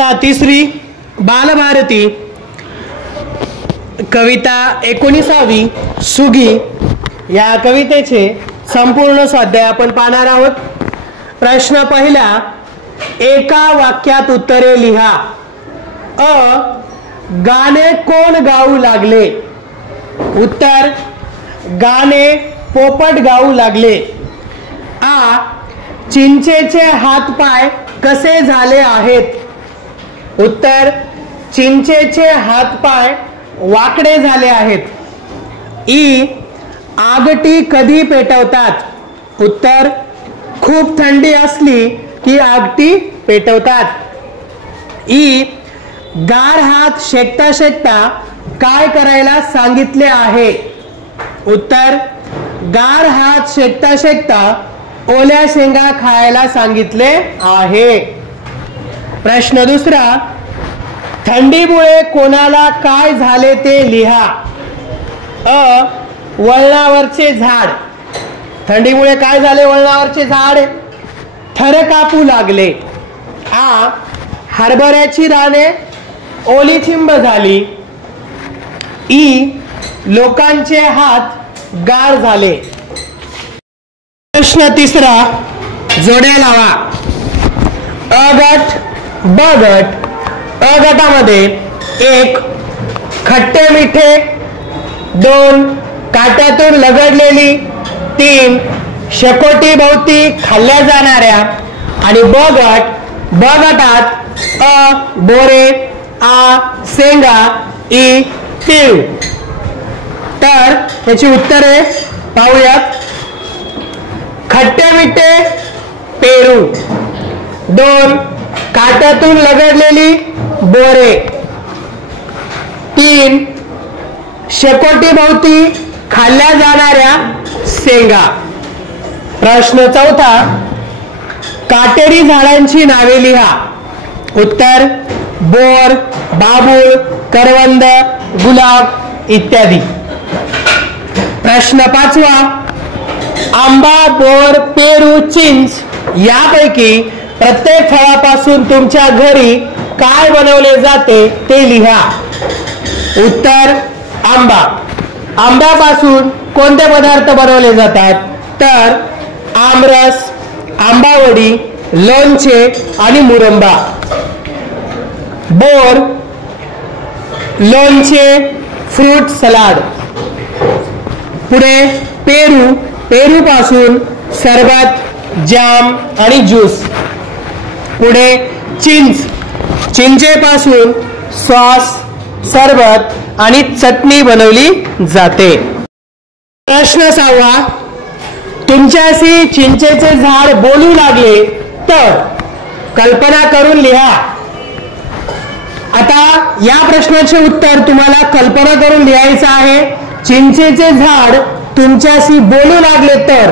इयत्ता 3री बालभारती कविता 19वी सुगी या कवितेचे संपूर्ण स्वाध्याय आपण पाहणार आहोत। प्रश्न पहिला, एका वाक्यात उत्तरे लिहा। अ, गाणे कोण गाऊ लागले? उत्तर, गाणे पोपट गाऊ लागले। आ, चिंचेचे हातपाय कसे झाले आहेत? उत्तर, चिंचेचे हातपाय वाकडे झाले आहेत। ई, आगटी कधी पेटवतात? उत्तर, खूप थंडी असली की आगटी पेटवतात। ई, गार हात शेकता शेकता काय करायला सांगितले आहे? उत्तर, गार हात शेकता शेकता ओल्या शेंगा खायला सांगितले आहे। प्रश्न दुसरा, थंडीमुळे कोणाला काय झाले ते लिहा। अ, वळणावरचे झाड। थंडीमुळे काय झाले? वळणावरचे झाड थर कापू लागले। आ, हरभऱ्याची दाणे ओली चिंब झाली। ई, लोकांचे हात गार झाले। प्रश्न तिसरा, जोड्या लावा। अ गट ब गट। अ गटामध्ये 1 खट्टे मिठे, 2 काट्यातून लगडलेली, 3 शेकोटी भोवती खाल्ल्या जाणाऱ्या आणि ब गटात अ बोरे, आ शेंगा, ई तीळ। तर याची उत्तरे पाहूयात। खट्टे मिठे पेरू, 2 काट्यातून लगडलेली बोरे, 3 शेकोटी भोवती खाल्ल्या जाणाऱ्या शेंगा। प्रश्न चौथा, काटेरी झाडांची नावे लिहा। उत्तर, बोर, बाबूळ, करवंद, गुलाब इत्यादी। प्रश्न पाचवा, आंबा, बोर, पेरू, चिंच यापैकी प्रत्येक फळापासून तुमच्या घरी काय बनवले जाते ते लिहा। उत्तर, आंबा। आंब्यापासून कोणते पदार्थ बनवले जातात? तर आमरस, आंबावडी, लोणचे आणि मुरंबा। बोर, लोणचे, फ्रूट सलाड। पुढे पेरू, पेरूपासून सरबत, जाम आणि ज्यूस। पुढे चिंच, चिंचेपासून सॉस, सरबत आणि चटणी बनवली जाते। प्रश्न 6वा, तुमच्याशी चिंचेचे झाड बोलू लागले तर कल्पना करून लिहा। आता या प्रश्नाचे उत्तर तुम्हाला कल्पना करून लिहायचं आहे। चिंचेचे झाड तुमच्याशी बोलू लागले तर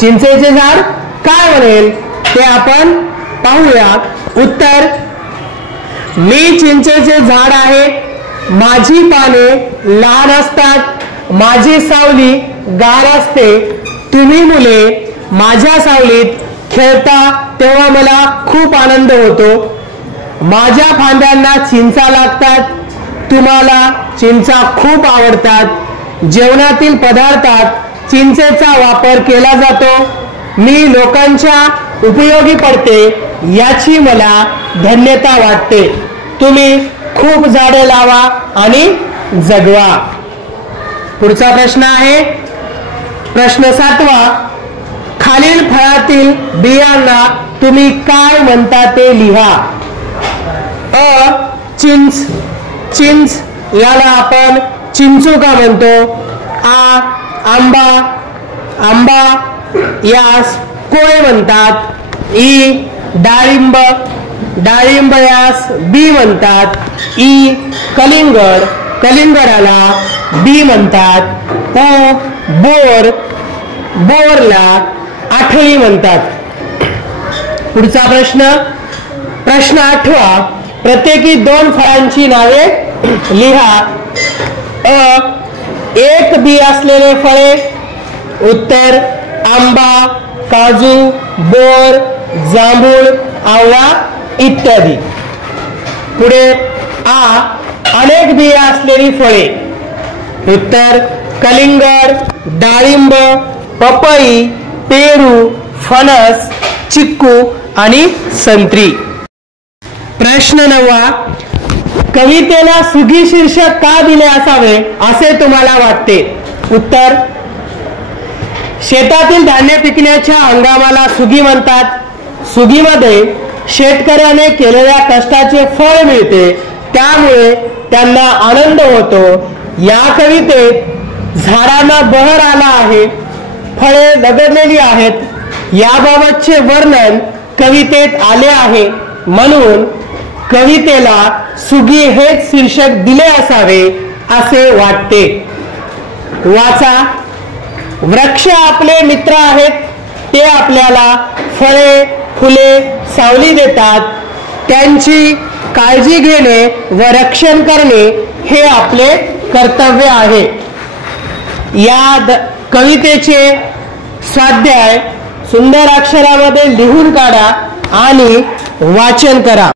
चिंचेचे झाड काय म्हणेल ते आपण पाहूया। उत्तर, मी चिंचेचे झाड आहे, माझी पाने लहान असतात, माझी सावली गार असते, तुम्ही मुले माझ्या सावलीत खेळता तेव्हा मला खूप आनंद होतो, माझ्या फांद्यांना चिंचा लागतात, तुम्हाला चिंचा खूप आवडतात, जेवणातील पदार्थात चिंचेचा वापर केला जातो, मी लोकांच्या उपयोगी पडते याची मला धन्यता वाटते, तुम्ही खूप झाडे लावा आणि जगवा। पुढचा प्रश्न आहे प्रश्न 7वा, खालील फळातील बियांना तुम्ही काय म्हणता ते लिहा। अ, चिंच, चिंच याला आपण चिंचू का म्हणतो? आ, आंबा, आंबा यास कोय म्हणतात। ई, डाळिंब, डाळिंब यास बी म्हणतात। ई, कलिंगड, कलिंगडाला बी म्हणतात। ओ, बोर, बोरला आठवी म्हणतात। पुढचा प्रश्न, प्रश्न 8वा, प्रत्येकी 2 फळांची नावे लिहा। अ, 1 बी असलेले फळे। उत्तर, आंबा, काजू, बोर, जांभूळ, आवळा इत्यादी। पुढे आ अनेक बिया असलेली फळे. उत्तर कलिंगड, डाळिंब, पपई, पेरू, फणस, चिक्कू आणि संत्री. प्रश्न 9. कवितेला सुगी शीर्षक का दिले असावे असे तुम्हाला वाटते? उत्तर शेतातील धान्य पिकण्याच्या हंगामाला सुगी म्हणतात. सुगीमध्ये शेतकऱ्याने केलेल्या कष्टाचे फळ मिळते, त्यामुळे त्यांना आनंद होतो. या कवितेत झाडांना बहर आला आहे, फळे लगडलेली आहेत याबाबतचे वर्णन कवितेत आले आहे, म्हणून कवितेला सुगी हेच शीर्षक दिले असावे असे वाटते. वाचा. वृक्ष आपले मित्र आहेत, ते आपल्याला फळे, फुले, सावली देतात. त्यांची काळजी घेणे व रक्षण करणे हे आपले कर्तव्य आहे. या कवितेचे स्वाध्याय सुंदर अक्षरामध्ये लिहून काढा आणि वाचन करा.